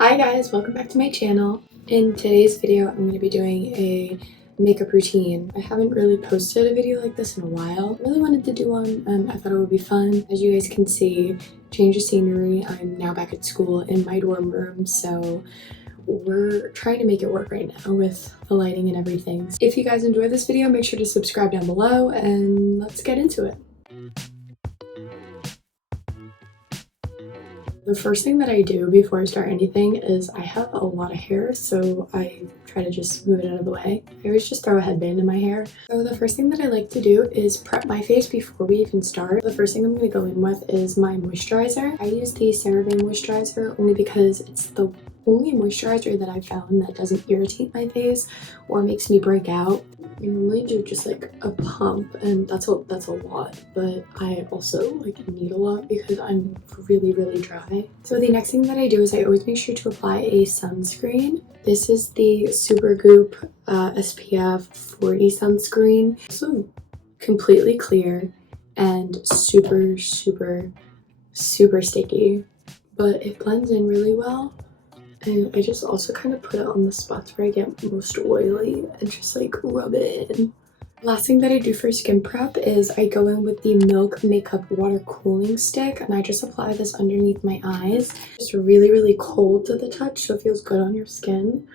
Hi guys, welcome back to my channel. In today's video, I'm going to be doing a makeup routine. I haven't really posted a video like this in a while. I really wanted to do one. I thought it would be fun. As you guys can see, change of scenery. I'm now back at school in my dorm room, so we're trying to make it work right now with the lighting and everything. If you guys enjoyed this video, make sure to subscribe down below and let's get into it. The first thing that I do before I start anything is I have a lot of hair, so I try to just move it out of the way. I always just throw a headband in my hair. So the first thing that I like to do is prep my face before we even start. The first thing I'm going to go in with is my moisturizer. I use the CeraVe moisturizer only because it's the only moisturizer that I found that doesn't irritate my face or makes me break out. I normally do just like a pump, and that's a lot, but I also like need a lot because I'm really dry. So the next thing that I do is I always make sure to apply a sunscreen. This is the Supergoop SPF 40 sunscreen. So completely clear and super sticky, but it blends in really well. And I just also kind of put it on the spots where I get most oily and just like rub it in. Last thing that I do for skin prep is I go in with the Milk Makeup Water Cooling Stick, and I just apply this underneath my eyes. It's really cold to the touch, so it feels good on your skin.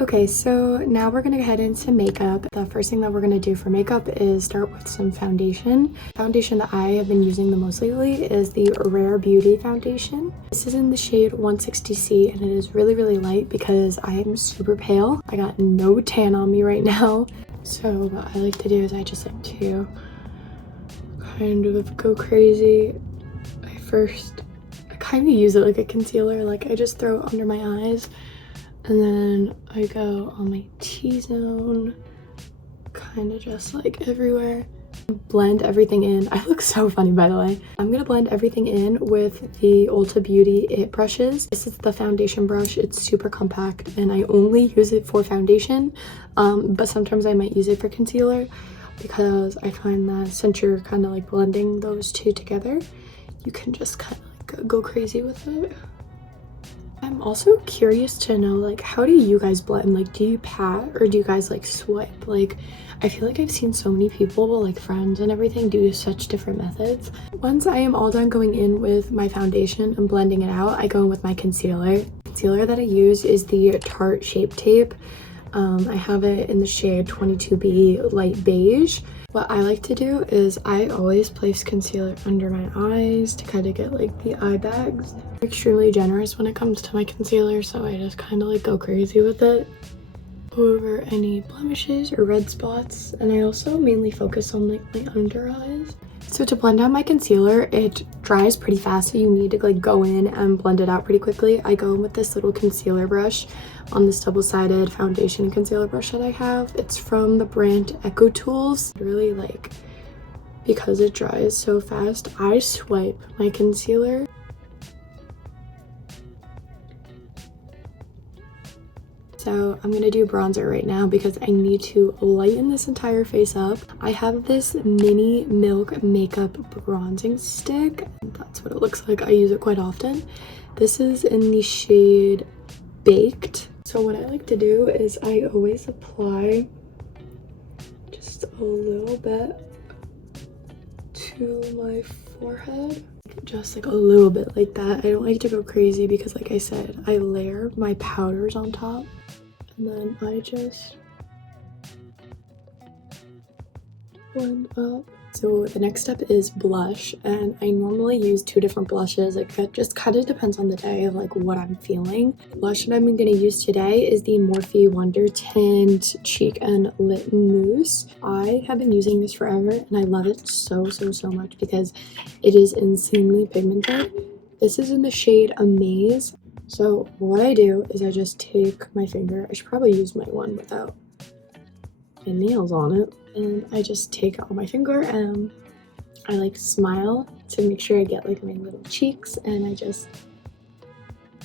Okay, so now we're gonna head into makeup. The first thing that we're gonna do for makeup is start with some foundation. Foundation that I have been using the most lately is the Rare Beauty foundation. This is in the shade 160C, and it is really light because I am super pale. I got no tan on me right now. So what I like to do is I just like to kind of go crazy. I kind of use it like a concealer. Like I just throw it under my eyes. And then I go on my T-zone, kind of just like everywhere. Blend everything in. I look so funny, by the way. I'm gonna blend everything in with the Ulta Beauty It brushes. This is the foundation brush. It's super compact and I only use it for foundation, but sometimes I might use it for concealer because I find that since you're kind of like blending those two together, you can just kind of like go crazy with it. I'm also curious to know, like, how do you guys blend? Like, do you pat or do you guys like swipe? Like, I feel like I've seen so many people, like friends and everything, do such different methods. Once I am all done going in with my foundation and blending it out, I go in with my concealer. The concealer that I use is the Tarte Shape Tape. I have it in the shade 22B Light Beige. What I like to do is I always place concealer under my eyes to kind of get like the eye bags. I'm extremely generous when it comes to my concealer, so I just kind of like go crazy with it over any blemishes or red spots. And I also mainly focus on like my under eyes. So to blend out my concealer, it dries pretty fast, so you need to like go in and blend it out pretty quickly. I go in with this little concealer brush on this double-sided foundation concealer brush that I have. It's from the brand Echo Tools. Really, like, because it dries so fast, I swipe my concealer. So I'm gonna do bronzer right now because I need to lighten this entire face up. I have this mini Milk Makeup bronzing stick. That's what it looks like. I use it quite often. This is in the shade Baked. So what I like to do is I always apply just a little bit to my forehead. Just like a little bit like that. I don't like to go crazy because, like I said, I layer my powders on top. And then I just blend up. So the next step is blush, and I normally use two different blushes. It just kind of depends on the day of like what I'm feeling. The blush that I'm going to use today is the Morphe Wonder Tint Cheek and Lip Mousse. I have been using this forever and I love it so much because it is insanely pigmented. This is in the shade Amaze. So what I do is I just take my finger. I should probably use my one without my nails on it. And I just take it on my finger and I like smile to make sure I get like my little cheeks, and I just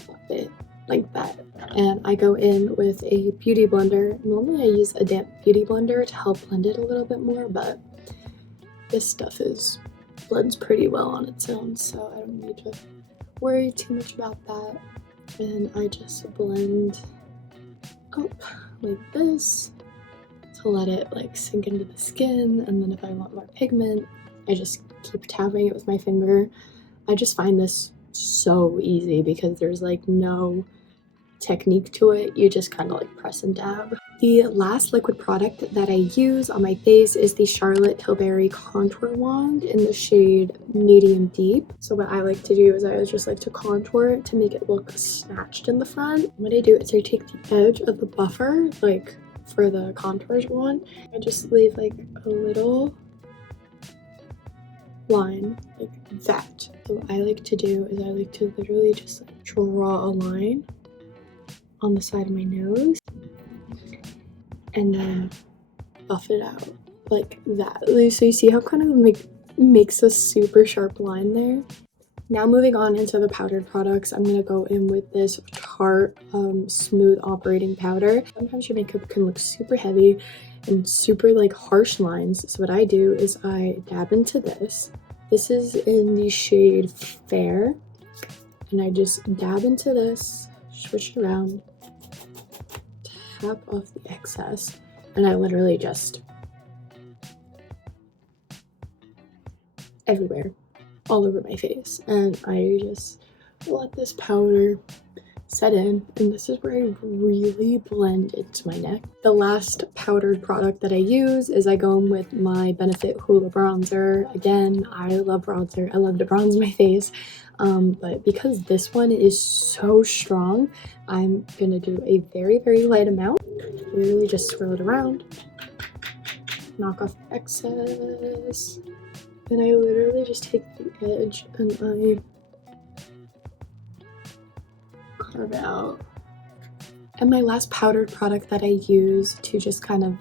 pop it like that. And I go in with a beauty blender. Normally I use a damp beauty blender to help blend it a little bit more, but this stuff blends pretty well on its own, so I don't need to worry too much about that. and I just blend up like this to let it like sink into the skin. And then if I want more pigment, I just keep tapping it with my finger. I just find this so easy because there's like no technique to it. You just kind of like press and dab. The last liquid product that I use on my face is the Charlotte Tilbury Contour Wand in the shade Medium Deep. So what I like to do is I just like to contour it to make it look snatched in the front. What I do is I take the edge of the buffer, like for the contours one, I just leave like a little line like that. So what I like to do is I like to literally just like draw a line on the side of my nose and then buff it out like that. So you see how kind of like makes a super sharp line there. Now moving on into the powdered products, I'm gonna go in with this Tarte Smooth Operating Powder. Sometimes your makeup can look super heavy and super like harsh lines. So what I do is I dab into this. This is in the shade Fair, and I just dab into this, switch it around, tap off the excess, and I literally just everywhere, all over my face, and I just let this powder set in, and this is where I really blend into my neck. The last powdered product that I use is I go in with my Benefit Hoola Bronzer. Again, I love bronzer. I love to bronze my face, but because this one is so strong, I'm gonna do a very, very light amount. Really just swirl it around, knock off the excess, and I literally just take the edge and I carve it out. And my last powdered product that I use to just kind of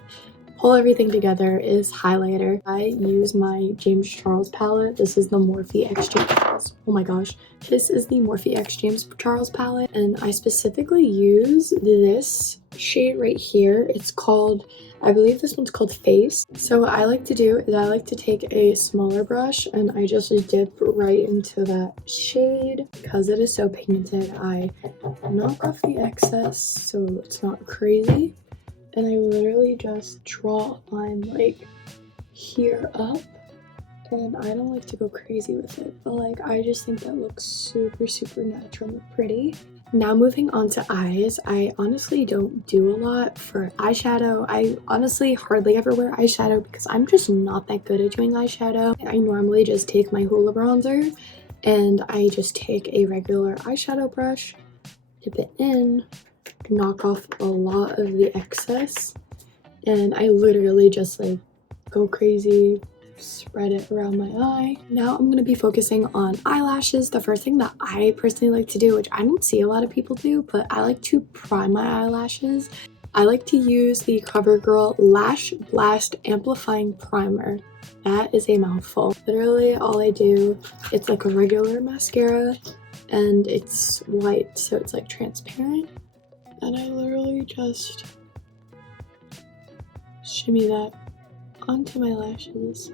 pull everything together is highlighter. I use my James Charles palette. This is the Morphe X James. Oh my gosh. This is the Morphe X James Charles palette, and I specifically use this shade right here. It's called, I believe this one's called Face. So what I like to do is I like to take a smaller brush and I just dip right into that shade. Because it is so pigmented, I knock off the excess so it's not crazy. And I literally just draw a line like here up, and I don't like to go crazy with it, but like I just think that looks super, super natural and pretty. Now moving on to eyes, I honestly don't do a lot for eyeshadow. I honestly hardly ever wear eyeshadow because I'm just not that good at doing eyeshadow. I normally just take my Hoola bronzer and I just take a regular eyeshadow brush, dip it in, knock off a lot of the excess, and I literally just like go crazy, spread it around my eye. Now I'm going to be focusing on eyelashes. The first thing that I personally like to do, which I don't see a lot of people do, but I like to prime my eyelashes. I like to use the CoverGirl Lash Blast Amplifying Primer. That is a mouthful. Literally all I do, it's like a regular mascara and it's white, so it's like transparent. And I literally just shimmy that onto my lashes.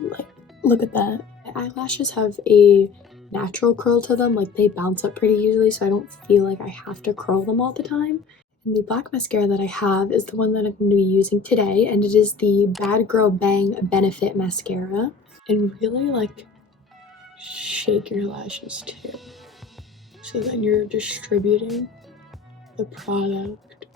Like, look at that. My eyelashes have a natural curl to them, like they bounce up pretty easily, so I don't feel like I have to curl them all the time. And the black mascara that I have is the one that I'm going to be using today, and it is the Bad Girl Bang Benefit Mascara. And really like shake your lashes too, so then you're distributing the product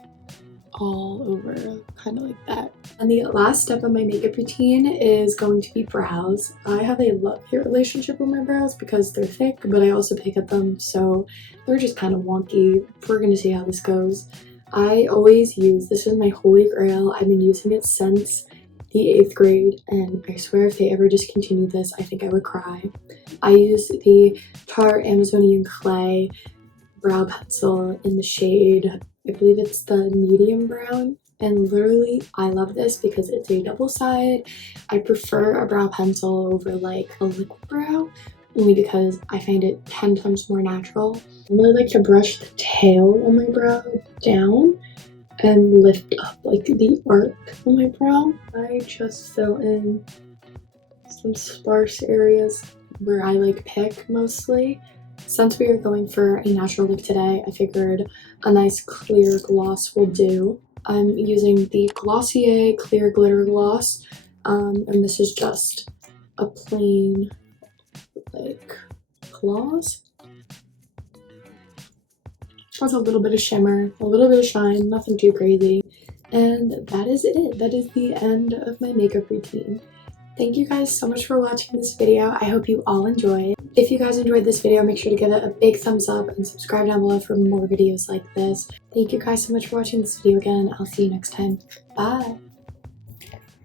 all over, kind of like that. And the last step of my makeup routine is going to be brows. I have a love-hate relationship with my brows because they're thick, but I also pick at them, so they're just kind of wonky. We're gonna see how this goes. I always use, this is my holy grail. I've been using it since the 8th grade, and I swear if they ever discontinued this, I think I would cry. I use the Tarte Amazonian Clay brow pencil in the shade, I believe it's the medium brown, and literally I love this because it's a double side. I prefer a brow pencil over like a liquid brow only because I find it 10 times more natural. I really like to brush the tail of my brow down and lift up like the arc on my brow. I just fill in some sparse areas where I like pick mostly. Since we are going for a natural look today, I figured a nice clear gloss will do. I'm using the Glossier Clear Glitter Gloss, and this is just a plain, like, gloss. Has a little bit of shimmer, a little bit of shine, nothing too crazy. And that is it. That is the end of my makeup routine. Thank you guys so much for watching this video. I hope you all enjoyed. If you guys enjoyed this video, make sure to give it a big thumbs up and subscribe down below for more videos like this. Thank you guys so much for watching this video again. I'll see you next time. Bye!